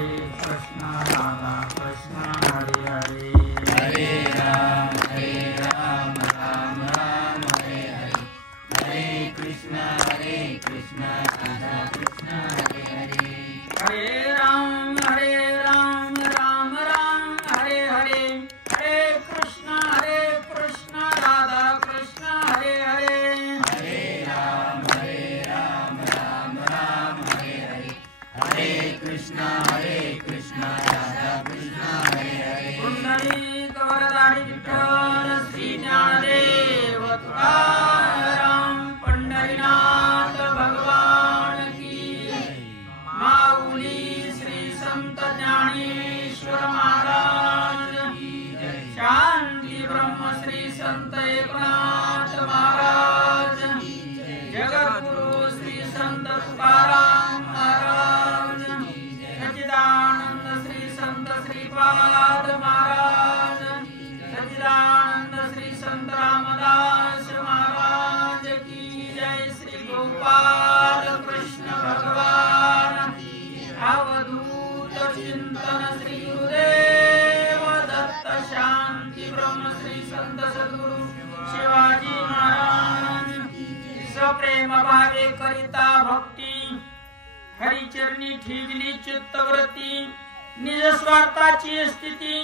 हरे कृष्ण राधा कृष्ण हरे हरे हरे राम राम राम हरे हरे हरे कृष्ण राधा कृष्ण हरे हरे हरे राम राम राम हरे हरे हरे कृष्ण राधा कृष्ण हरे हरे हरे राम राम हरे हरे हरे कृष्ण राधा कृष्ण हरे हरे पुंडलीक वरदारी विठ्ठल श्री ज्ञानदेव तुकाराम पंढरीनाथ भगवान की माऊली श्री संत ज्ञानेश्वर महाराज शांती ब्रह्म श्री संत एकनाथ महाराज जगद्गुरु श्री संत तुकाराम महाराज सच्चिदानंद श्री संत श्रीपाद महाराज सच्चिदानंद श्री संत रामदास महाराज की जय श्री गोपाल कृष्ण भगवान अवधूत चिंतन श्री गुरुदेव दत्त शांती ब्रह्म श्री संत सद्गुरु शिवाजी महाराज सप्रेम भावे करिता भक्ती हरिचरणी ठेवली चित्तवृत्ती निज स्वार्थाची स्थिती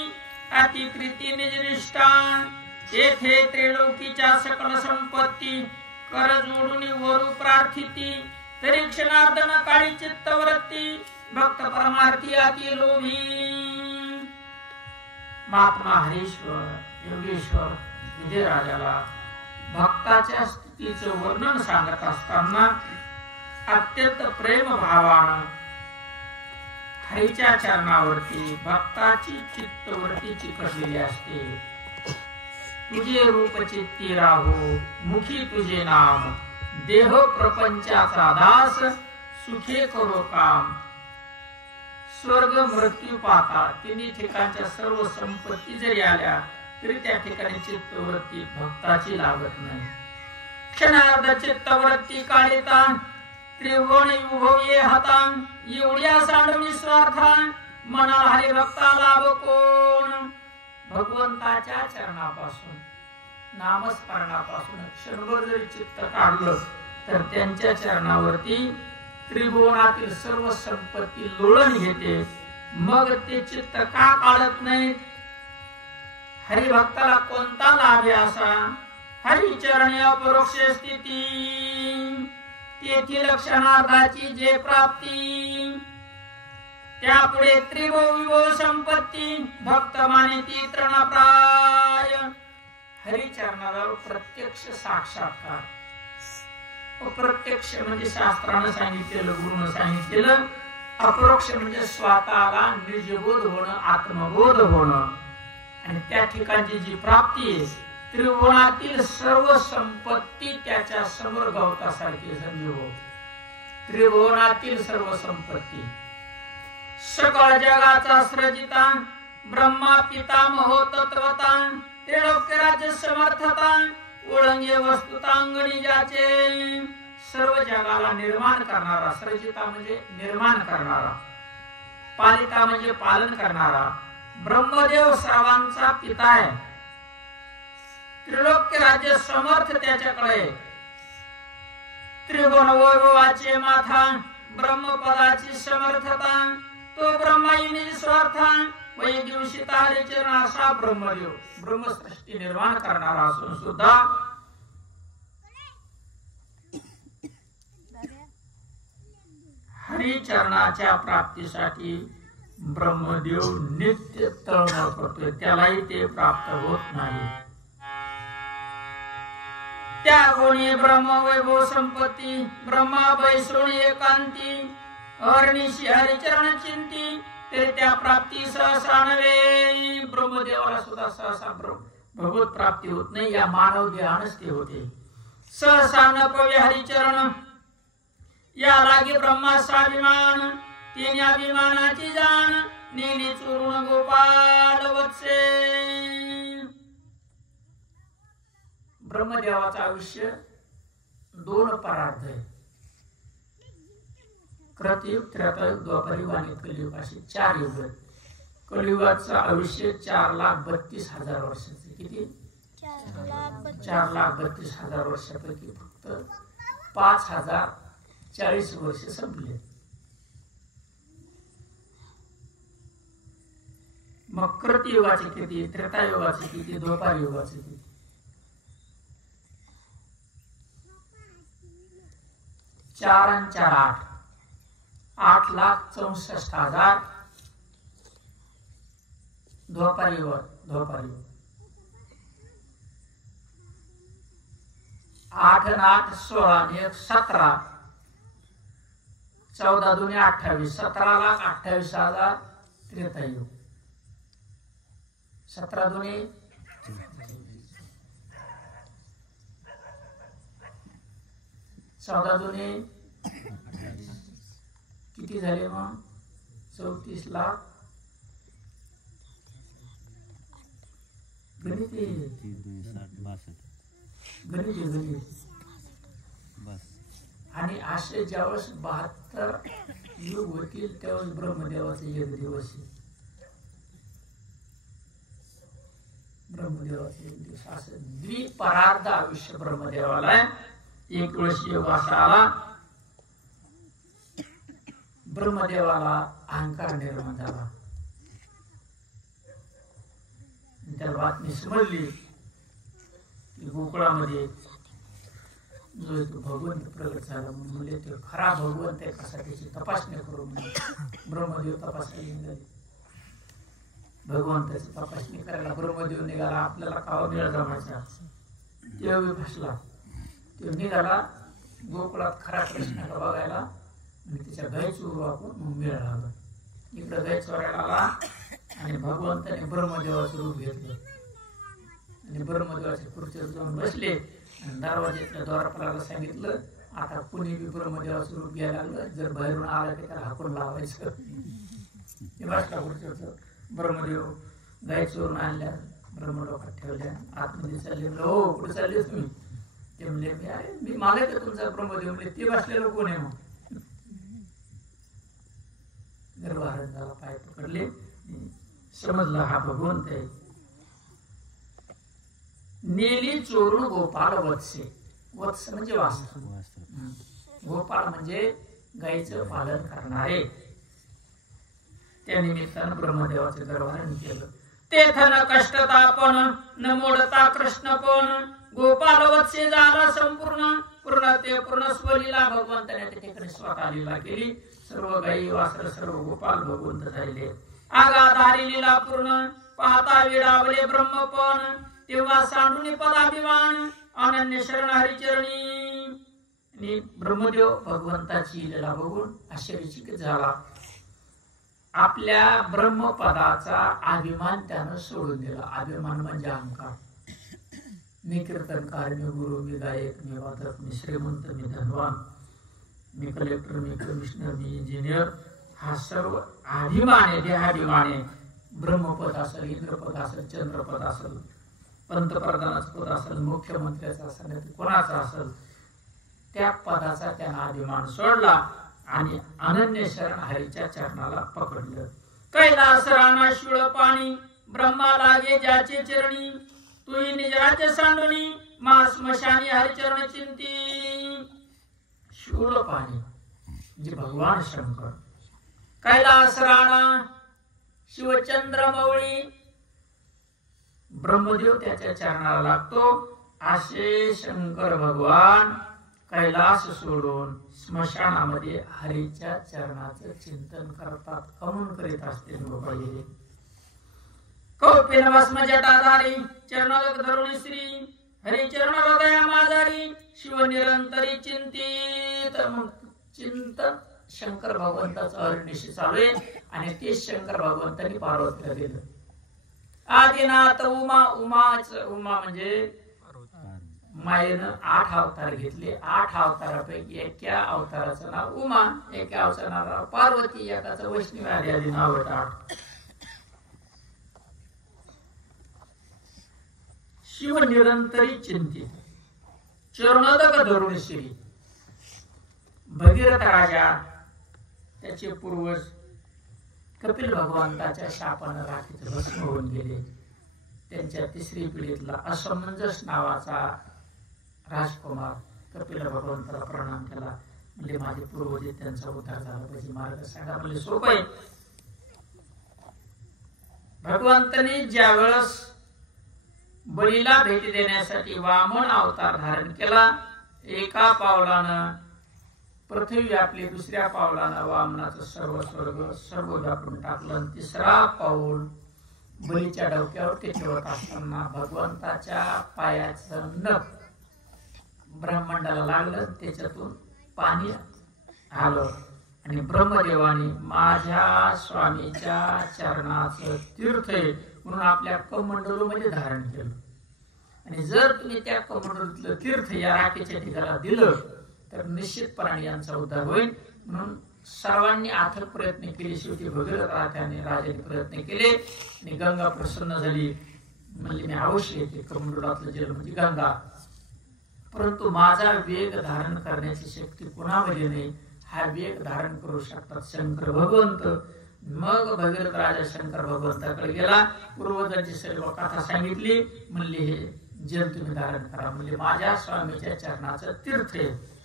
अतिप्रीती निज निष्ठा येथे त्रिलोकीच्या सकल संपत्ती कर जोडून वरू प्रार्थिती तरी क्षणार्ध न काळी चित्तवृत्ती भक्त परमार्थी अति लोभी महात्मा हरीश्वर योगेश्वर विजयराजाला भक्ताच्या स्थितीचं वर्णन सांगत असताना अत्यंत प्रेम भावानं हरीच्या चरणावरती भक्ताची चित्तवृत्ती चिकटलेली असते. तुझे रूप चित्ती राहो मुखी तुझे नाम देह प्रपंचाचा दास सुखे करो काम. स्वर्ग मृत्यू पाताळ तिन्ही ठिकाणच्या सर्व संपत्ती जरी आल्या तरी त्या ठिकाणी चित्तवृत्ती भक्ताची लागत नाही. क्षणार्ध चित्तवृत्ती काढिता त्रिभुवन विभोये हाता एवढ्या सांडवी स्वार्था मनाला हरिभक्ता लाभ कोण. भगवंताच्या चरणापासून नामस्मरणापासून क्षणभर जरी चित्त काढलं तर त्यांच्या चरणावरती त्रिभुवनातील सर्व संपत्ती लोळण घेते. मग ते चित्त का काढत नाहीत. हरिभक्ताला कोणता लाभ आहे असा. हरिचरणी अपरोक्ष स्थिती तेथील क्षणार्धाची जे प्राप्ती त्यापुढे त्रिभुव संपत्ती भक्त मानिती तृणप्राय. हरिचरणाला प्रत्यक्ष साक्षात्कार. अप्रत्यक्ष म्हणजे शास्त्रानं सांगितलेलं गुरुनं सांगितलेलं. अपरोक्ष म्हणजे स्वतःला निजबोध होणं आत्मबोध होणं. आणि त्या ठिकाणची जी प्राप्ती आहे त्रिभुवनातील सर्व संपत्ती त्याच्या समोर गवतासारखी संजीव. त्रिभुवनातील सर्व संपत्ती सकळ जगाचा सृजिता ब्रह्मा पितामहो तत्वता त्रिलोक्य राज्य समर्थता ओळंगे वस्तुतांगणी ज्याचे. सर्व जगाला निर्माण करणारा. सृजिता म्हणजे निर्माण करणारा. पालिता म्हणजे पालन करणारा. ब्रह्मदेव सर्वांचा पिता आहे. त्रिलोक्य राज्य समर्थ त्याच्याकडे. त्रिभुवन वैभवाचे माथा ब्रह्मपदाची समर्थता तो ब्रह्माईनी स्वार्था वैदिवशिता हरिचरण असा ब्रह्मदेव ब्रह्मसृष्टी निर्माण करणारा असून सुद्धा हरिचरणाच्या प्राप्तीसाठी ब्रह्मदेव नित्य तळमळ करतोय. त्यालाही ते प्राप्त होत नाही. त्या गुणी ब्रह्म वैभव संपत्ती ब्रह्मा वैश्रोणी एकांती अहर्निशी हरिचरण चिंती ते त्या प्राप्ती सहसा नव्हे. ब्रह्मदेवाला सुद्धा सहसा भगवत प्राप्ती होत नाही. या मानव देहानच ते होते. सहसा न पवे हरिचरण या लागे ब्रह्मासाभिमान तिने अभिमानाची जाण नेली चोरून गोपाल वत्से. ब्रह्मदेवाचं आयुष्य दोन परार्ध आहे. कृतयुग, त्रेतायुग, द्वापरयुग आणि कलियुग असे 4 युग आहेत. कलियुगाचं आयुष्य 4,32,000 वर्षाचे. किती? 4,32,000 वर्षापैकी फक्त 5,040 वर्ष संपले. मग कृतयुगाचे किती, त्रेतायुगाचे किती, द्वापरयुगाचे किती? 4 आणि 4 8, 8,64,000 द्वापरयुग. 8 आणि 8 16 आणि 1 17, 14 दुने 28, 17,28,000 त्रेतायुग. 17 दुने 14 दुने किती झाले मग? 34 लाख. गणित आणि असे ज्यावेळेस 72 युग होतील त्यावेळेस ब्रह्मदेवाचे 1 दिवस आहे. ब्रह्मदेवाचे 1 दिवस असं द्विपरार्ध आयुष्य ब्रह्मदेवाला. 1 वर्ष योग असा आला. ब्रह्मदेवाला अहंकार निर्माण झाला. त्याला बातमी समजली की गोकुळामध्ये जो तो भगवंत प्रगट झाला. म्हणजे तो खरा भगवंत आहे कसा त्याची तपासणी करू म्हणजे ब्रह्मदेव तपासायला निघाले. भगवंताची तपासणी करायला ब्रह्मदेव निघाला. आपल्याला कावा मेळ जमायचा तेव्हा फसला. तो निघाला गोकुळात खरा कृष्णाला बघायला आणि त्याच्या गाई चोरू आपण मग मेळ आला. इकडं गाई चोरायला आला आणि भगवंताने ब्रह्मदेवाचं रूप घेतलं आणि ब्रह्मदेवाच्या खुर्चीवर जाऊन बसले आणि दरवाज्याच्या द्वारपालाला सांगितलं आता कुणी बी ब्रह्मदेवाचं रूप घ्यायला लागलं जर बाहेरून आला की त्याला हाकून लावायचं. बसला खुर्चीवर. ब्रह्मदेव गाई चोरून आणल्या, ब्रह्मलोकात ठेवल्या. आतमध्ये चालले. हो कुठे चालले तुम्ही? ते म्हणले मी मागायचं तुमचा ब्रह्मदेव. म्हणले ते बसलेलं कोण आहे? मग गर्भारण झाला. पाय पकडले. समजला हा भगवंत आहे. नेली चोरून गोपाळ वत्से. वत्स म्हणजे वासर. गोपाळ म्हणजे गाईचं पालन करणारे. त्या निमित्तानं ब्रह्मदेवाचं गर्भारण केलं. तेथ न कष्टता पण न मोडता कृष्ण पण गोपाळ वत्से झाला संपूर्ण. पूर्ण ते पूर्ण स्वलीला भगवंताने तिकडे स्वतः लीला केली. सर्व गाई वासर सर्व गोपाल भगवंत झाले. आगाधारी लीला पूर्ण पाहता विडावले ब्रह्मपण. तेव्हा सांडून पदाभिमान अनन्य शरण हरिचरणी. आणि ब्रह्मदेव भगवंताची लीला बघून आश्चर्यचकित झाला. आपल्या ब्रह्मपदाचा अभिमान त्यानं सोडून दिला. अभिमान म्हणजे अहंकार. मी कीर्तनकार, मी गुरु, मी गायक, मी वादक, मी श्रीमंत, मी धनवान, मी कलेक्टर, मी कमिशनर, मी इंजिनियर. हा सर्व अभिमान आहे. देहाभिमान आहे. ब्रह्मपद असेल, इंद्रपद असेल, चंद्रपद असेल, पंतप्रधानाचं पद असेल, मुख्यमंत्र्याचं असेल, कोणाचं असेल, त्या पदाचा त्यानं अभिमान सोडला आणि अनन्य शरण हरीच्या चरणाला पकडलं. कैलास राणा शिळ पाणी ब्रह्मा लागे ज्याचे चरणी. तुही निजराचे सांडणी मा स्मशानी हरिचरण चिंती. शिळ पाणी म्हणजे भगवान शंकर. कैलास राणा शिवचंद्र मौळी. ब्रह्मदेव त्याच्या चरणाला लागतो. असे शंकर भगवान कैलास सोडून स्मशानामध्ये हरीच्या चरणाचं चिंतन करतात. कमून करीत असते गोपाळी. कौपिन भस्म जटाधारी चरणालक धरुणी श्री हरिचरण हृदया माधारी. शिव निरंतरी चिंतित. मग चिंतन शंकर भगवंताचं अरनिशी चालू आहे आणि ते शंकर भगवंतांनी पार्वतीला दिलं. आदिनाथ उमा. उमा म्हणजे मायेनं 8 अवतार घेतले. 8 अवतारापैकी एका अवताराचं नाव उमा, एका अवताराचं नाव पार्वती, एकाचं वैष्णवी आदी नाव आहेत 8. शिव निरंतरी चिंतित चरणोदक धरुण श्री. भगीरथ राजा त्याचे पूर्वज कपिल भगवंताच्या शापाने राखेचे भस्म होऊन गेले. त्यांच्या तिसरी पिढीतला असमंजस नावाचा राजकुमार कपिल भगवंताला प्रणाम केला. म्हणजे माझे पूर्वज त्यांचा उद्धार झाला पाहिजे, मार्ग सांगा. म्हणजे सोपं आहे. भगवंताने ज्या वेळेस बळीला भेटी देण्यासाठी वामन अवतार धारण केला, एका पावलानं पृथ्वी व्यापली, दुसऱ्या पावलानं वामनाचं सर्व स्वर्ग सर्व व्यापून टाकलं. तिसरा पाऊल बळीच्या डोक्यावर ते ठेवत असताना भगवंताच्या पायाचं नख ब्रह्मांडाला लागलं, त्याच्यातून पाणी आलं आणि ब्रह्मदेवाने माझ्या स्वामीच्या चरणाचं तीर्थ आहे म्हणून आपल्या कमंडलूमध्ये धारण केलं. आणि जर तुम्ही त्या कमंडलूतलं तीर्थ या राखेच्या ठिकाणी दिलं तर निश्चितपणे यांचा उद्धार होईल. म्हणून सर्वांनी अथक प्रयत्न केले. शेवटी भगीरथ राजाने प्रयत्न केले आणि गंगा प्रसन्न झाली. म्हणजे मी अवश्य येते, कमंडलातलं जल म्हणजे गंगा. परंतु माझा वेग धारण करण्याची शक्ती कुणामध्ये नाही. हा वेग धारण करू शकतात शंकर भगवंत. मग भगीरथ राजा शंकर भगवंताकडे गेला, पूर्वजांची सर्व कथा सांगितली. म्हणले हे जल तुम्ही धारण करा, म्हणजे माझ्या स्वामीच्या चरणाचं तीर्थ आहे.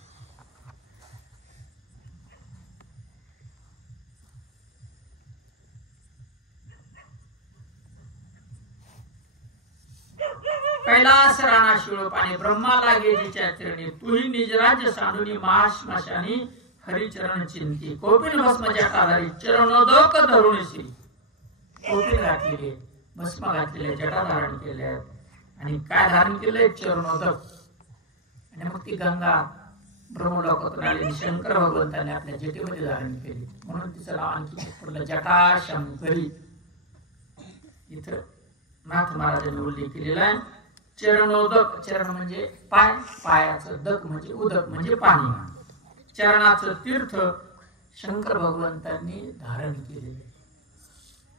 कैलास राणा शिळ पाणी ब्रह्मा लागे जिच्या चरणी, तुही निज राज्य सांडुनी महाश्मशानी हरिचरण चिंती. कोपिन भस्मच्या काधारी चरणोदक धरुणीशी. कोपिन घातलेले, भस्म घातलेले, जटा धारण केले आणि काय धारण केलंय? चरणोदक. आणि मग ती गंगा ब्रह्मलोकातून आलेली शंकर भगवंताने आपल्या जटेमध्ये धारण केली. म्हणून तिचं नाव आणखी पडलं जटा शंकरी. इथं नाथ महाराजांनी उल्लेख केलेला आहे. चरणोदक, चरण म्हणजे पाय, पायाचं दक म्हणजे उदक म्हणजे पाणी. चरणाचं तीर्थ शंकर भगवंतांनी धारण केलेले.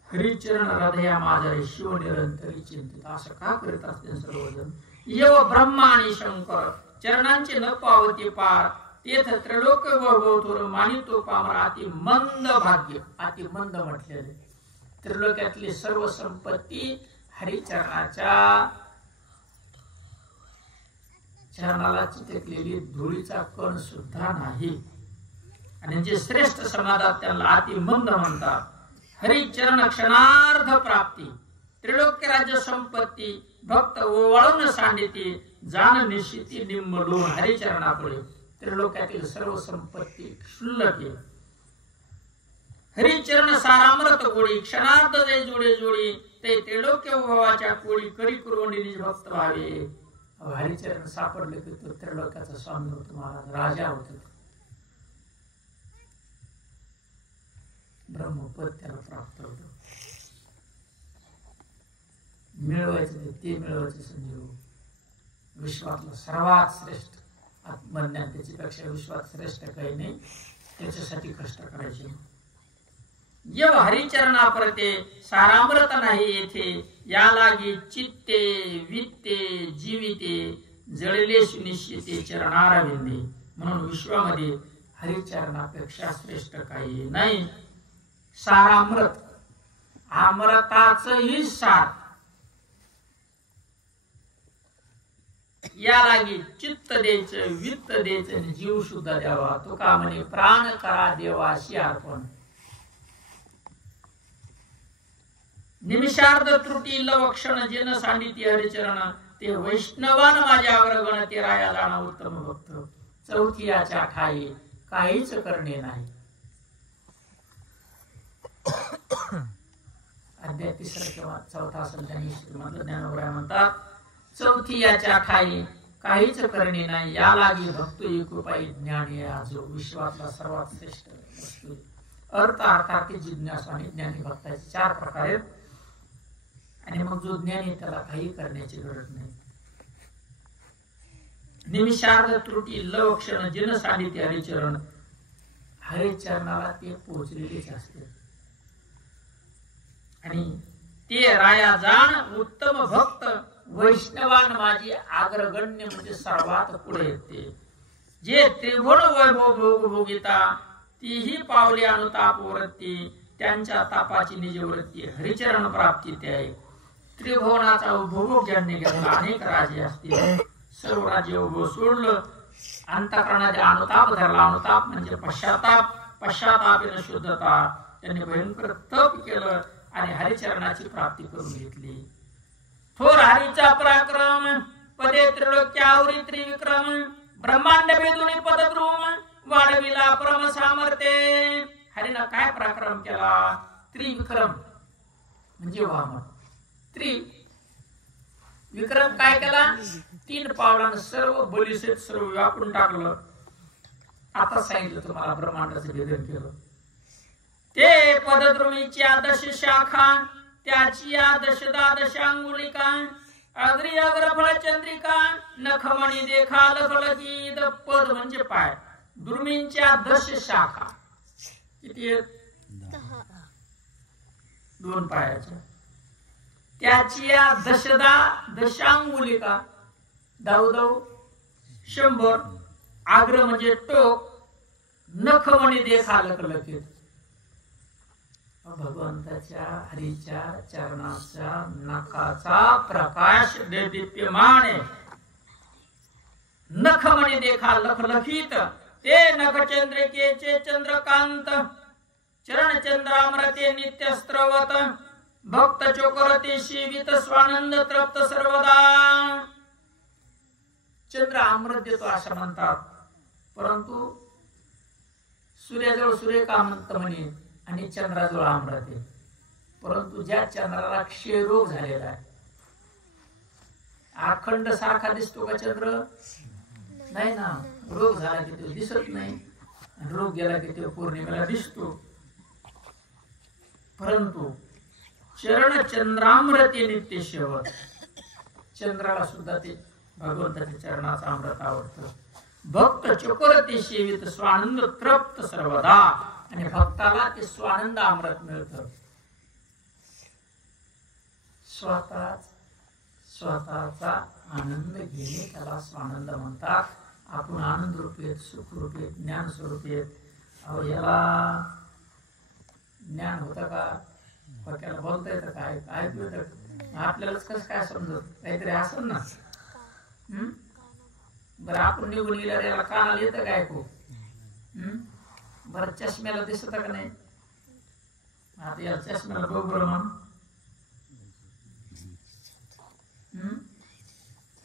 हरिचरण हृदया माझे शिव निरंतरी चिंतित. असं का करत असते सर्वजण? यव ब्रह्मा आणि शंकर चरणांचे न पावती पार, तेथ त्रिलोक वैभव मानितो पामर. अति मंद भाग्य, अति मंद म्हटलेले. त्रिलोक्यातली सर्व संपत्ती हरिचरणाच्या चरणाला चिकटलेली धुळीचा कण सुद्धा नाही. आणि जे श्रेष्ठ समाजात त्यांना अति मंद म्हणतात. हरिचरण क्षणार्ध प्राप्ती, त्रिलोक्य राज्य संपत्ती भक्त ओवाळून सांडिती. जाण निश्चिती निम्मडून हरिचरणापुढे त्रिलोक्यातील सर्व संपत्ती क्षुल्लक आहे. हरिचरण सारामृत गोडी, क्षणार्ध दे जोडे जोडी. ते त्रिलोक्य भावाच्या कोडी करी कुरवंडी निज भक्त व्हावे. हरिचरण सापडले की तो त्रिलोक्याचा स्वामी होतो, महाराज राजा होतो. ब्रह्मपद त्याला प्राप्त होत. मिळवायचं ते मिळवायचं संजीव. विश्वातलं सर्वात श्रेष्ठ आत्मज्ञान, त्याच्यापेक्षा विश्वात श्रेष्ठ काही नाही. त्याच्यासाठी कष्ट करायचे. यव हरिचरणा परते सारामृत नाही येथे. या लागी चित्ते वित्ते जीविते जळले सुनिश्चिते चरणारविंदे. म्हणून विश्वामध्ये हरिचरणापेक्षा श्रेष्ठ काही नाही. सारामृत, अमृताचंही सार. या लागी चित्त द्यायचं, वित्त द्यायचं आणि जीव सुद्धा द्यावा. तुका म्हणे प्राण करा देवाशी अर्पण. निमिषार्ध त्रुटी लवक्षण जेन सांडिती हरिचरण. ते वैष्णवान माझ्या अग्रगण ते राया जाणं उत्तम भक्त. चौथी याच्या ठाई काहीच करणे नाही. अध्याय 3 किंवा 4 संख्याने श्रीमंत ज्ञानोबराय म्हणतात, चौथी याच्या ठाई काहीच करणे नाही. या लागी भक्त कृपाई ज्ञानी जो विश्वातला सर्वात श्रेष्ठ वस्तू. अर्थ अर्थार्थी जिज्ञासू आणि ज्ञानी भक्ताचे 4 प्रकार आहेत. आणि मग जो ज्ञानी त्याला काही करण्याची गरज नाही. निमिषार्ध त्रुटी लवक्षण जिन सांडिते हरिचरण. हरिचरणाला ते पोचलेलेच असते. आणि ते राया जाण उत्तम भक्त वैष्णवान माझी अग्रगण्य म्हणजे सर्वात पुढे येते. जे त्रिगुण वैभव भोग भोगिता तीही पावले अनुताप वृत्ती, त्यांच्या तापाची निजवृत्ती हरिचरण प्राप्ती ते आहे. त्रिभुवनाचा उपभोग ज्यांनी घेतला, अनेक राजे असतील, सर्व राज्य उभं सोडलं, अंतःकरणाचे अनुताप धरला. अनुताप म्हणजे पश्चाताप, पश्चातापेन शुद्धता. त्यांनी भयंकर तप केलं आणि हरिचरणाची प्राप्ती करून घेतली. थोर हरीचा पराक्रम, पदे त्रिलोक्यावरी त्रिविक्रम, ब्रह्मांड भेदुनी पदद्रुम, वाढविला परम सामर्थ्य. हरीनं काय पराक्रम केला? त्रिविक्रम म्हणजे वामन. विक्रम काय केला? 3 पावलानं सर्व बलिष्ठ सर्व व्यापून टाकलं. आता सांगितलं तुम्हाला ब्रह्मांडाचं भेदन केलं. ते पदद्रुमीच्या 10 शाखा, त्याची 10 अंगुलिका, अग्री अग्रफळ चंद्रिका, नखमणी देखा लखलखीत. पद म्हणजे पाय, द्रुमींच्या 10 शाखा किती आहेत? 2 पायाच्या. त्याची 10 अंगुलिका, 10 100. आग्र म्हणजे टोक, नखमणी देखा लखलखीत. भगवंताच्या हरीच्या चरणाच्या नखाचा प्रकाश देदीप्यमान आहे. नखमणी देखा लखलखीत. ते नखचंद्रिकेचे चंद्रकांत, चरण चंद्रामृते नित्य स्त्रवत, भक्त चोकरते शिवित स्वानंद तृप्त सर्वदा. चंद्र अमृत देतो असं म्हणतात, परंतु सूर्याजवळ सूर्यका म्हणत म्हणे आणि चंद्राजवळ अमृत आहे. परंतु ज्या चंद्राला क्षयरोग झालेला आहे, अखंड सारखा दिसतो का चंद्र? नाही ना. रोग झाला की तो दिसत नाही, रोग गेला की तो पौर्णिमेला दिसतो. परंतु चरण चंद्रामृते नित्य शेवट, चंद्राला सुद्धा ते भगवंताच्या चरणाचा अमृत आवडतं. भक्त चकोरते सेवित स्वानंद तृप्त सर्वदा. आणि भक्ताला ते स्वानंद अमृत मिळतं. स्वतःचा आनंद घेणे त्याला स्वानंद म्हणतात. आपण आनंद रूपेत, सुख रूपेत, ज्ञान स्वरूपेत. अहो याला ज्ञान होतं का? पक्याला बोलता येतं काय? काय येतं आपल्यालाच कसं काय समजत? काहीतरी असेल ना. बरं आपण निघून गेल्यावर याला कानाला येतं काय ऐकू? बरं चष्म्याला दिसत का नाही? आता या चष्म्याला बघ बरं म्हण.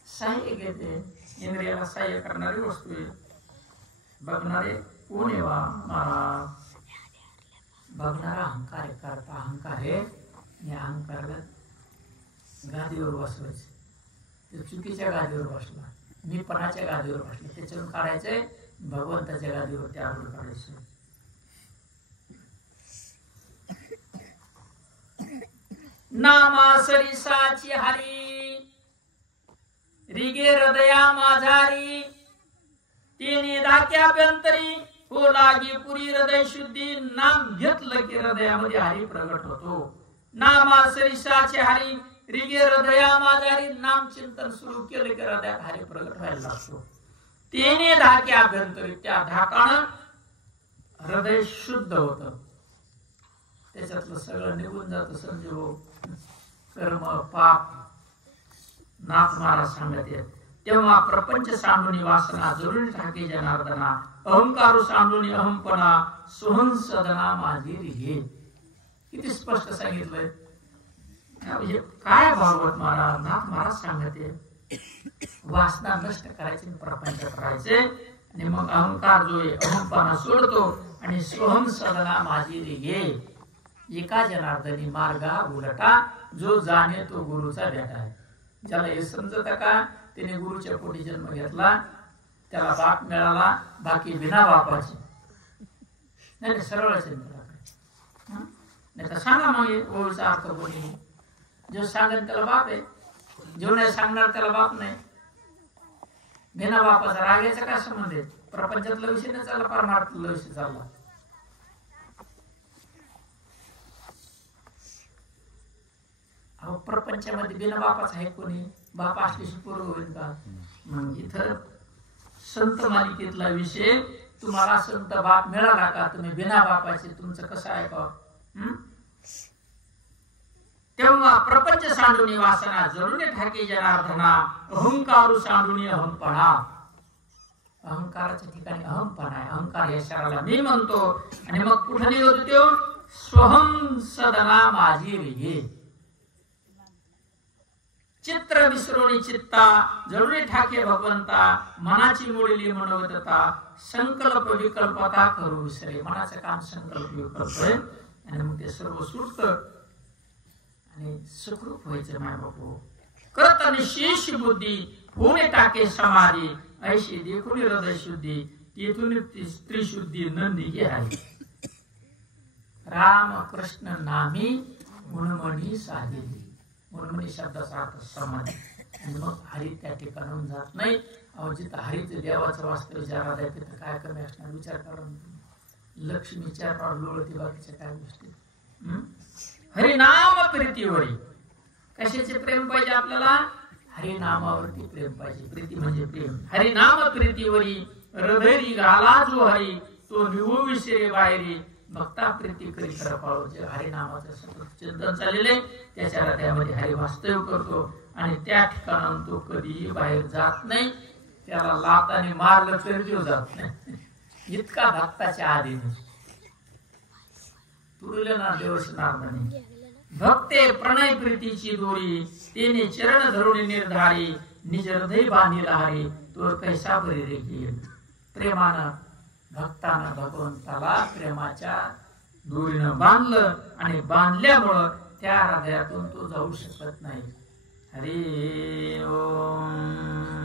सहाय्य घेते, इंद्रियाला सहाय्य करणारी वस्तू आहे. बघणारे कोण आहे वा महाराज? बघणारा अहंकार आहे, करता अहंकार आहे. या अहंकाराला गादीवर बसवायचं. ते चुकीच्या गादीवर बसला, मी पणाच्या गादीवर बसला. त्याच्यावरून काढायचंय, भगवंताच्या गादीवर त्यावर काढायचं. नामा सरिसाची हरी, रिगे हृदया माझारी, तिने धाक्याभ्यंतरी हो लागी पुरी हृदय शुद्धी. नाम घेतलं की हृदयामध्ये हरी प्रगट होतो. नामा सरिसाची हरी, रिगे हृदया माझारी. नाम चिंतन सुरू केलं की हृदयात हरी प्रगट व्हायला लागतो. तिने धाक्याभ्यंतरी, त्या धाकानं हृदय शुद्ध होत. त्याच्यातलं सगळं निघून जातं. संजीव कर्म पाप नाथ महाराज सांगत आहेत. तेव्हा प्रपंच सांडूनी वासना जरुरी ठाके जनार्दना. अहंकारू सांडूनी अहंपणा, सुहंसदना माझी रिहे. किती स्पष्ट सांगितलंय. काय भागवत महाराज, नाथ महाराज सांगते. वासना नष्ट करायची, प्रपंच करायचे, आणि मग अहंकार जो आहे अहंपणा सोडतो, आणि सुहंसदना माझी रिहे. एका जनार्दनी मार्गा उलटा, जो जाणे तो गुरुचा भेटा आहे. ज्याला हे समजत का त्याने गुरुच्या पोटी जन्म घेतला, त्याला बाप मिळाला, बाकी बिना बापाची. नाही सरळच नाही तर सांगा मग ओळीचा अर्थ कोणी. जो सांगेल त्याला बाप आहे, जो नाही सांगणार त्याला बाप नाही. बिना बापाचा रागायचा काय संबंध आहे? प्रपंचातला विषय नाही चालला, परमार्थातला विषय चालला. अहो प्रपंचामध्ये बिना बापाच आहे कोणी? बाप असल्याशी पूर्व होईल का? मग इथं संत मालिकेतला विषय तुम्हाला संत बाप मिळाला का? तुम्ही बिना बापाचे तुमचं कसं आहे का? तेव्हा प्रपंच सांडूनी वासना जरूर ठाके जनार्दना, अहंकारू सांडूनी अहमपणा. अहंकाराच्या ठिकाणी अहमपणा आहे. अहंकार या शहराला मी म्हणतो. आणि मग कुठे निघतो तो? स्वहं सदना माझी रे. चित्र विसरोणी चित्ता जरुरी ठाके भगवंता, मनाची मोडली मनोगतता, संकल्प विकल्पता करू विसरे. मनाचं काम संकल्प विकल्प आहे. आणि मग ते सर्व सुटत आणि सुखरूप व्हायचं. माय बापू करत निशेष बुद्धी होणे टाके समाधी, ऐशी देखून हृदय शुद्धी तेथून त्रिशुद्धी नंदी आहे. राम कृष्ण नामी मुनमणी साधेली. मुनमणी शब्दाचा अर्थ समाधी. आणि मग हरी त्या ठिकाणून जात नाही. अहो जिथं हरीचं देवाचं वास्तव विचारात आहे तिथं काय कमी असणार? विचार करा. लक्ष्मीच्या लोळती बाकीच्या काय गोष्टी. हरिनाम प्रीतीवरी. कशाचे प्रेम पाहिजे आपल्याला? हरिनामावरती प्रेम पाहिजे. प्रीती म्हणजे प्रेम. हरिनाम प्रीतीवरी हृदयरी घाला जो हरी, तो निवू विसरे बाहेरी, भक्ता प्रीती करी खरं पाळो. जे हरिनामाचं सतत चिंतन चाललेले त्याच्याला त्यामध्ये हरी वास्तव करतो. आणि त्या ठिकाणाहून तो कधीही बाहेर जात नाही. त्याला लाताने मारलं तरी तो जात नाही. इतका भक्ताच्या आधीने तुरलेला देवसणार म्हणे. भक्ते प्रणय प्रीतीची दोरी, तेने चरण धरुणी निर्धारी, निज हृदय बांधिला हरी, तोर कैसा बरी रे घेईल. प्रेमानं भक्तानं भगवंताला प्रेमाच्या दोरीनं बांधलं आणि बांधल्यामुळं त्या हृदयातून तो जाऊ शकत नाही. हरी ओम.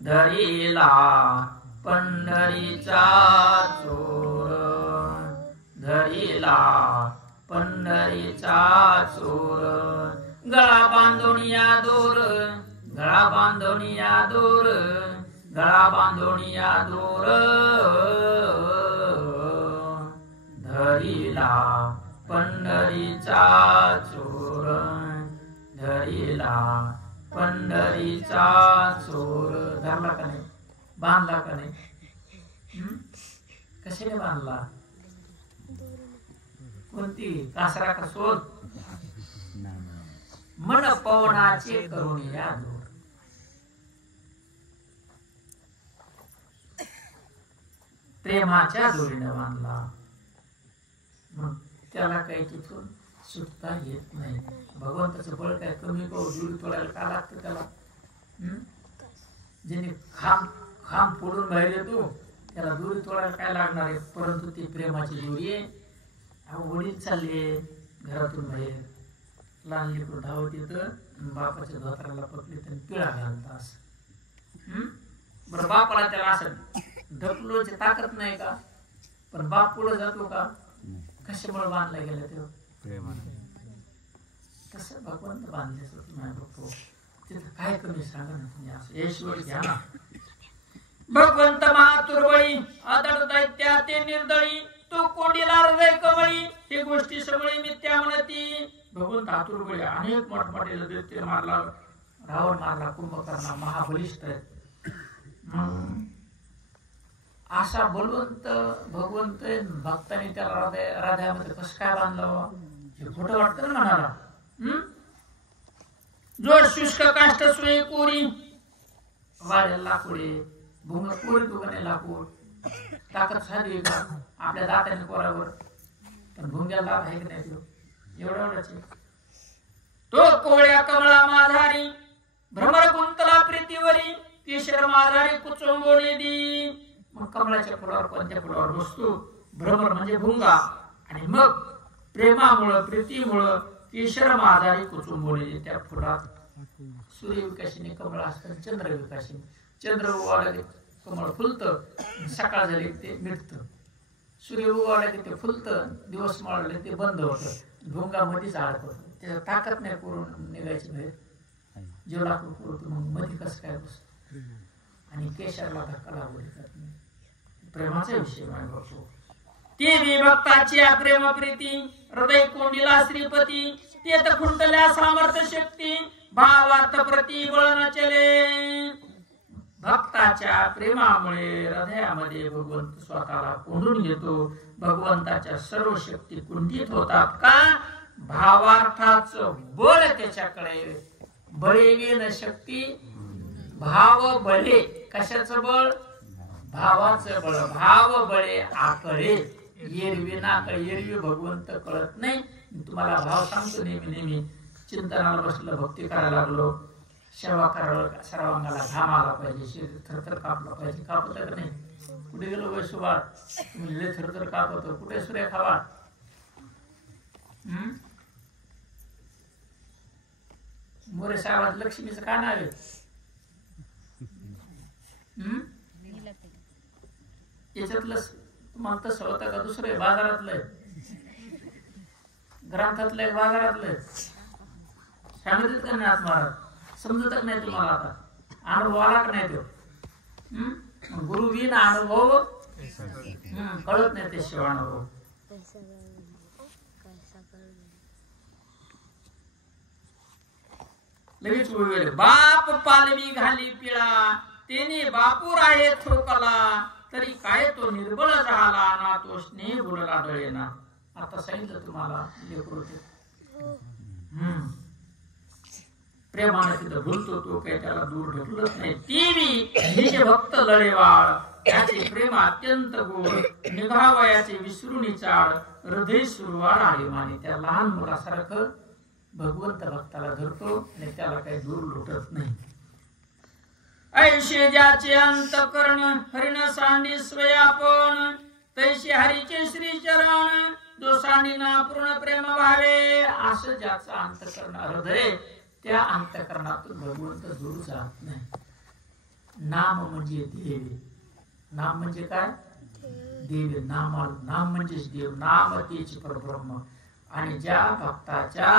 धरीला पंढरीचा चोर, धरीला पंढरीचा चोर, गळा बांधोनिया दोर, गळा बांधोनिया दोर, गळा बांधोनिया दोर. धरीला पंढरीचा चोर, धरीला पंढरीचा चोर. धरला का नाही? बांधला का नाही? कशाने बांधला? कोणती? कासरा का शोध? मन पवनाचे करून या दूर. प्रेमाच्या दोरीने बांधला. मग त्याला काही तिथून सुटता येत नाही. भगवंताचं बळ काय कमी पाहू दूर तोडायला का लागतं त्याला? ज्याने खांब फोडून बाहेर येतो त्याला दोरी तोडायला काय लागणार आहे? परंतु ती प्रेमाची दोरी आहे. वडील चालले घरातून बाहेर, लहान लेकरू धावत येतं, बापाच्या धोत्राला पकडले आणि पिळा घालता असं. बरं बापाला त्याला असं ढकलूची ताकद नाही का? पण बाप पुढे जातो का? कशामुळे बांधला गेला तेव्हा? कसं भगवंत बांधले बापू. तिथं काय कमी सांगा ना तुम्ही. असं ईश्वर घ्या ना. भगवंत महातुरबळी आदळ दैत्या ते निर्दळी, तो कोंडीला हृदय कमळी, ही गोष्टी समळी मिथ्या म्हणती. भगवंत आतुरबळी अनेक मोठमोठे दैत्य मारला, रावण मारला, कुंभकर्णा महाबलिष्ठ आहेत. असा बलवंत भगवंत भक्तांनी त्याला हृदयामध्ये कसं काय बांधलं? हे खोटं वाटतं ना म्हणाला. जो शुष्क काष्ट सोयी कोरी, वाढेल लाकुडे, भुंग कोरी दुकाने लाकूड, ताकद साधी का आपल्या दाताने कोरावर? पण भुंग्याला लाभ आहे की नाही? एवढा एवढाच. तो कोवळ्या कमळा माधारी, भ्रमर गुंतला प्रीतीवरी, केशर माधारी कुचुंबोणी दी. मग कमळाच्या फुलावर कोणत्या फुलावर बसतो? भ्रमर म्हणजे भुंगा. आणि मग प्रेमामुळं प्रीतीमुळं केशर माधारी कुचुंबोणी. त्या फुलात सूर्य विकासिनी कमळ असतात, चंद्र विकासिनी. चंद्र उगवला की कमळ फुलतं, सकाळ झाली ते मिटतं. सूर्य उगवला की ते फुलतं, दिवस माळले ते बंद होतं, भुंगा मध्येच अडकत. त्याला ताकद नाही करून निघायची बाहेर. जेव लाकूड पुरवतो मग मध्ये कसं काय बसत. आणि केशरला धक्का लागू देतात नाही. प्रेमाचा विषय मागवतो. ती विभक्ताची प्रेम प्रीती, हृदय कोंडीला श्रीपती, ते तर खुंटल्या सामर्थ्य शक्ती, भावार्थ प्रति बळ न चले. भक्ताच्या प्रेमामुळे हृदयामध्ये भगवंत स्वतःला कोंडून घेतो. भगवंताच्या सर्व शक्ती कुंठित होतात का? भावार्थाचं बळ त्याच्याकडे. बळेन शक्ती भाव बळे. कशाचं बळ? भावाचं बळ. भाव बळे आकळे. एरवी ना एरवी भगवंत कळत नाही. तुम्हाला भाव सांगतो नेहमी नेहमी. चिंतनाला बसलं, भक्ती करायला लागलो, सेवा करायला, सर्वांगाला घाम आला पाहिजे, शरीर थरथर कापलं पाहिजे. कापत का नाही? कुठे गेलो वैसुवाड? तुम्ही थरथर कापत. कुठे सुरेखावाड? मोरे साहेबात लक्ष्मीचं काय नाव आहे? याच्यातलं तुम्हाला तसं होतं का? दुसरं बाजारातलं ग्रंथातलं बाजारातलं सांगितलं का नाही? महाराज समजतच नाही तुम्हाला. आता अनुभव आला का नाही? तो गुरु बिन अनुभव कळत नाही. ते शिवाय अनुभव लगेच बोलले. बाप पालवी घाली पिळा, तेने बापूर आहे थोकला, तरी काय तो निर्बळ झाला ना, तो स्नेह बोलला डळेना. आता सांगितलं तुम्हाला लेकरू प्रेमाने तिथं बोलतो, तो काही त्याला दूर ढकलत नाही. ती निज भक्त लढेवाळ, त्याचे प्रेम अत्यंत गोड, निभावयाचे विसरून चाळ, हृदय सुरवाळ आले माने. त्या लहान मुलासारखं भगवंत भक्ताला धरतो आणि त्याला काही दूर लुटत नाही. ऐशे ज्याचे अंतकरण हरिण सांडी स्वयापण, तैसे हरीचे श्री चरण, जो सांडीना पूर्ण प्रेम व्हावे. असं ज्याचं अंतकरण हृदय, त्या अंतकरणातून भगवंत दूर जात नाही. नाम म्हणजे देव. नाम म्हणजे काय? देव. नाम म्हणजेच देव. नाम तेच परब्रह्म. आणि ज्या भक्ताच्या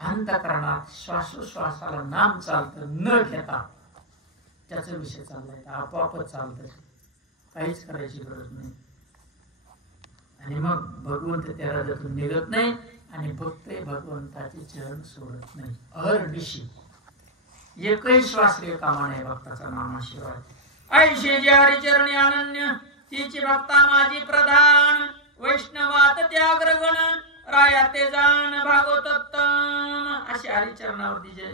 अंतकरणात श्वासोश्वासाला नाम चालतं न घेता, त्याचा विषय चाललाय, आपोआपच चालत. काहीच करायची गरज नाही. आणि मग भगवंत त्या हृदयातून निघत नाही आणि भक्त भगवंताचे चरण सोडत नाही. अहर्निशी एकही श्वास रेकामा नाही भक्ताचा नामाशिवाय. ऐशे जे हरिचरणी अनन्य, तिची भक्ता माझी प्रधान, वैष्णवात त्याग्रगण, राया ते जाण भागवतोत्तम. असे हरिचरणावरती जे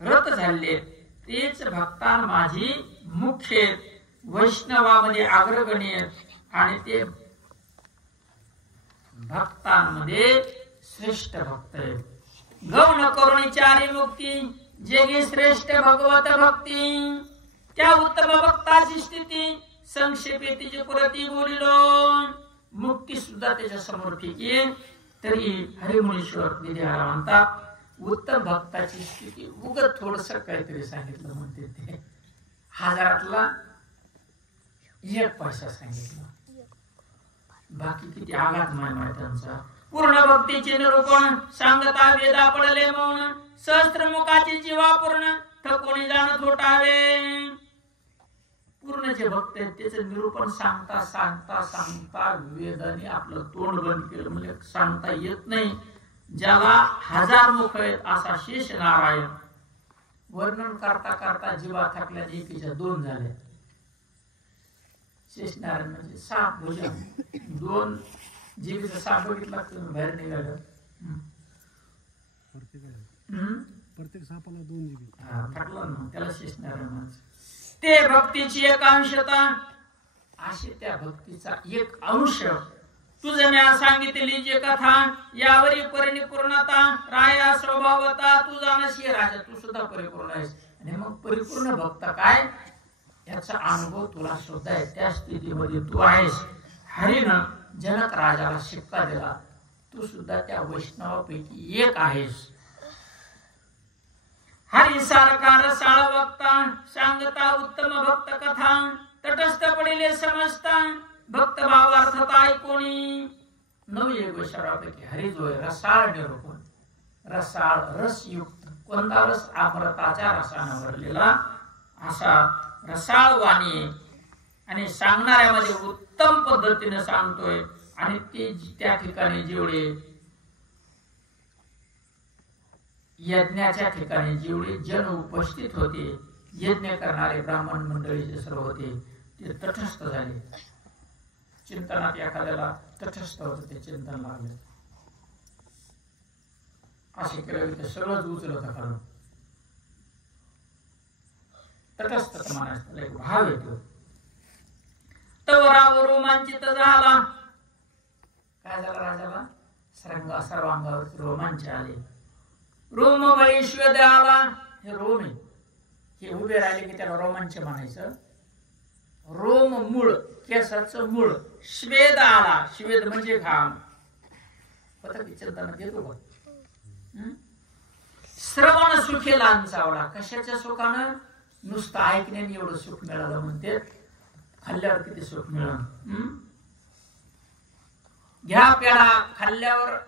व्रत झाले तेच भक्तान माझी मुख्य, वैष्णवामध्ये अग्रगण्य, आणि ते भक्तांमध्ये श्रेष्ठ भक्त आहे. गौण करुणी चारी मुक्ती, जेगी श्रेष्ठ भगवत भक्ती. त्या उत्तम भक्ताची स्थिती संक्षेपे तिची पुरती बोलिलो. मुक्ती सुद्धा त्याच्या समोर फेकी. तरी हरिमुनीश्वर विद्याला म्हणतात उत्तम भक्ताची स्थिती उगत थोडस काहीतरी सांगितलं म्हणते. ते 1000तला 1 पैसा सांगितला. बाकी किती आघात माय त्यांचा. पूर्ण भक्तीचे निरूपण सांगता वेदा पडले मौन, सहस्त्रमुखाची जीवा पूर्ण ठकोणी जाणत होटावे. पूर्ण जे भक्त आहेत त्याचं निरूपण सांगता सांगता सांगता वेदाने आपलं तोंड बंद केलं. म्हणजे सांगता येत नाही. ज्याला 1000 मुख आहेत असा शेष नारायण. वर्णन करता करता जीवा थकल्या, एकीच्या 2 झाल्या. शेष नारायण म्हणजे 7 भुजन. 2 जीवीचा 7 बघितला तुम्ही बाहेर निघालं. प्रत्येक सापाला 2 जीवी थकला ना, त्याला शेष नारायण म्हणायचं. ते भक्तीची एक अंशता. अशी त्या भक्तीचा एक अंश. तुझे म्या सांगितली जे कथा, यावरी परिपूर्णता, राया स्वभावता, तुझा नशी राजा. तू सुद्धा परिपूर्ण आहेस. आणि मग परिपूर्ण भक्त काय याचा अनुभव तुला सुद्धा आहे. त्या स्थितीमध्ये तू आहेस. हरीनं जनक राजाला शिक्का दिला. तू सुद्धा त्या वैष्णवापैकी एक आहेस. हरी सारखा रसाळ वक्ता, सांगता उत्तम भक्त कथा, तटस्थ पडिले समजता, भक्त भावार्थता ऐकोणी. 9 योगेश्वरापैकी हरी जो आहे रसाळ निरूपण. रसाळ रसयुक्त. कोणता रस? अमृताच्या रसाने भरलेला असा रसाळ वाणी. आणि सांगणाऱ्यामध्ये उत्तम पद्धतीने सांगतोय. आणि ते त्या ठिकाणी जेवढे यज्ञाच्या ठिकाणी जेवढे जन उपस्थित होते यज्ञ करणारे ब्राह्मण मंडळी जे सर्व होते ते तटस्थ झाले. चिंतनात एखाद्याला तटस्थ होतं ते चिंतन लागले. असे केलं की सगळंच उचलत खरं. तटस्थ म्हणायचं एक भाव येतो. तवरावर रोमांचित झाला. काय झालं राजाला? सर्वांगावर रोमांच आले. रोम वैश्वद आला. हे रोम आहे, हे उभे राहिले की त्याला रोमांच म्हणायचं. रोम मूळ, केसाचं मूळ. श्वेद आला. श्वेद म्हणजे घाम. चिंतन देतो बघ. श्रवण सुखे लांचावला. कशाच्या सुखानं? नुसतं ऐकण्याने एवढं सुख मिळालं म्हणते. खाल्ल्यावर किती सुख मिळालं. घ्या पेढा. खाल्ल्यावर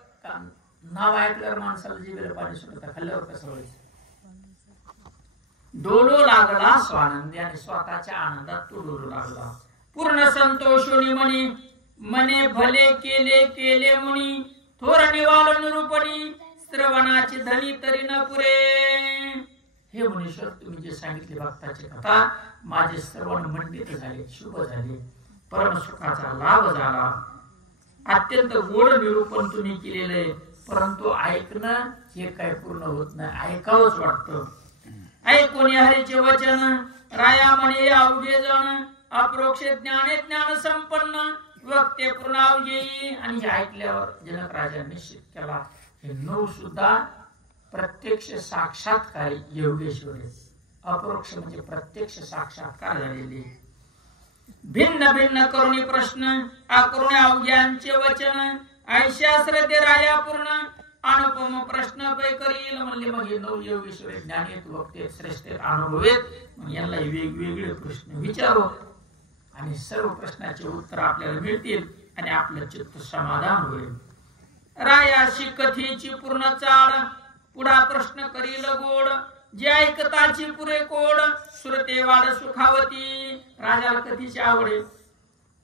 नाव ऐकल्यावर माणसाला जीवेला पाणी सुटतं. खाल्ल्यावर कसं व्हायचं? डोलो लागला स्वानंदी आणि स्वतःच्या आनंदात तो डोलू लागला. पूर्ण संतोषोनी म्हणी मने भले केले केले मुनी थोर निवाल निरूपणी श्रवणाची धनी तरी न पुरे. हे मुनीश्वर, तुम्ही जे सांगितले भक्ताची कथा माझे श्रवण मंडित झाले, शुभ झाले, परम सुखाचा लाभ झाला. अत्यंत गोड निरूपण तुम्ही केलेले, परंतु ऐकणं हे काय पूर्ण होत नाही. ऐकावंच वाटतं. ऐकून हरीचे वचन राया म्हणे अवघे जण अप्रोक्ष ज्ञाने ज्ञान संपन्न वक्ते पूर्ण येई. आणि हे ऐकल्यावर जनक राजा निश्चित केला हे 9 सुद्धा प्रत्यक्ष साक्षात्कारी योगेश्वर. अपरोक्ष म्हणजे प्रत्यक्ष साक्षात्कार झालेले. भिन्न भिन्न करुणी प्रश्न अकरुणी अवघ्यांचे वचन ऐशा श्रद्धे राया पूर्ण अनुपम प्रश्न पै करील. म्हणले मग हे 9 योगेश्वर ज्ञानेत वक्ते श्रेष्ठ अनुभवेत. मग यांना वेगवेगळे प्रश्न विचारू आणि सर्व प्रश्नाचे उत्तर आपल्याला मिळतील आणि आपलं चित्त समाधान होईल. रायाशी कथेची पूर्ण चाड पुढा प्रश्न करील गोड जे ऐकताची पुरे कोड सुरते वाढ सुखावती. राजाला कथेची आवडेल,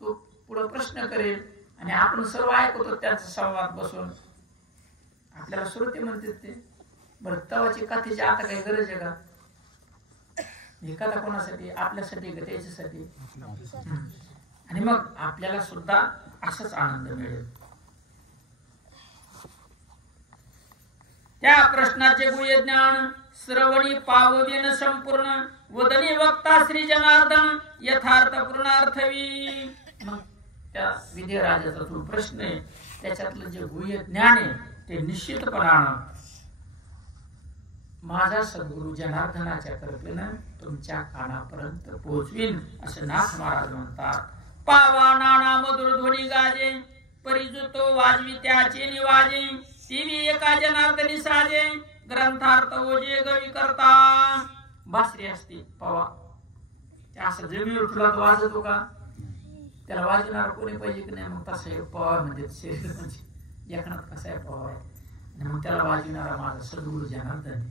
तो पुढे प्रश्न करेल आणि आपण सर्व ऐकतो त्यांचा संवाद बसून. आपल्याला श्रोते म्हणतात ते. बरं, तवाची कथेची आता काही गरज आहे का? ही कथा कोणासाठी? आपल्यासाठी का त्याच्यासाठी? आणि मग आपल्याला सुद्धा असाच आनंद मिळेल. त्या प्रश्नाचे गुह्य ज्ञान श्रवणी पावविन संपूर्ण वदनी वक्ता श्री जनार्दन यथार्थ पूर्ण अर्थवी. मग त्या विजय राजाचा जो प्रश्न आहे त्याच्यातलं जे गुह्य ज्ञान आहे ते निश्चितपणानं माझा सद्गुरु जनार्दनाच्या कृपेनं तुमच्या कानापर्यंत पोहोचवीन असं नाथ महाराज म्हणतात. पावा नाना मधुर ध्वनी गाजे परिजुतो वाजवी त्याचे निवाजे टीव्ही एका जनार्दनी साजे ग्रंथार्थ ओजे गवी करता. बासरी असते पवा, त्या असं जमीवर फुलात वाजतो का? त्याला वाजवणार कोणी पाहिजे की नाही? मग तसं पवा म्हणजे शरीर म्हणजे एकनाथ कसा आहे पवा आहे. आणि मग त्याला वाजविणारा माझा सद्गुरु जनार्दन.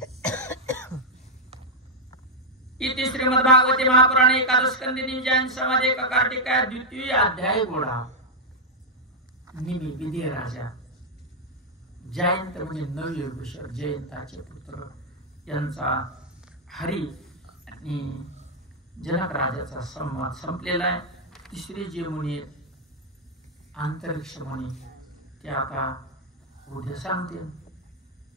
इति श्रीमद भागवते महापुराणे एकादश स्कंदे जैन समाज एकार्टिका 2य अध्याय गोडा. निमी विजय राजा जयंत म्हणजे नवयोगेश्वर जयंताचे पुत्र यांचा हरी आणि जनक राजाचा संवाद संपलेला आहे. तिसरे जे मुनी अंतरिक्ष मुनी ते आता उद्या सांगतील.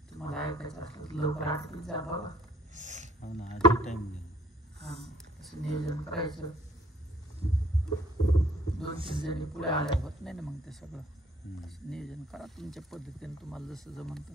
तुम्हाला ऐकायचं असलं तर लवकर आठवत जा बाबा. असं नियोजन करायचं. 2-3 जणी पुढे आल्या होत नाही ना मग ते सगळं नियोजन करा तुमच्या पद्धतीने तुम्हाला जसं जमतं.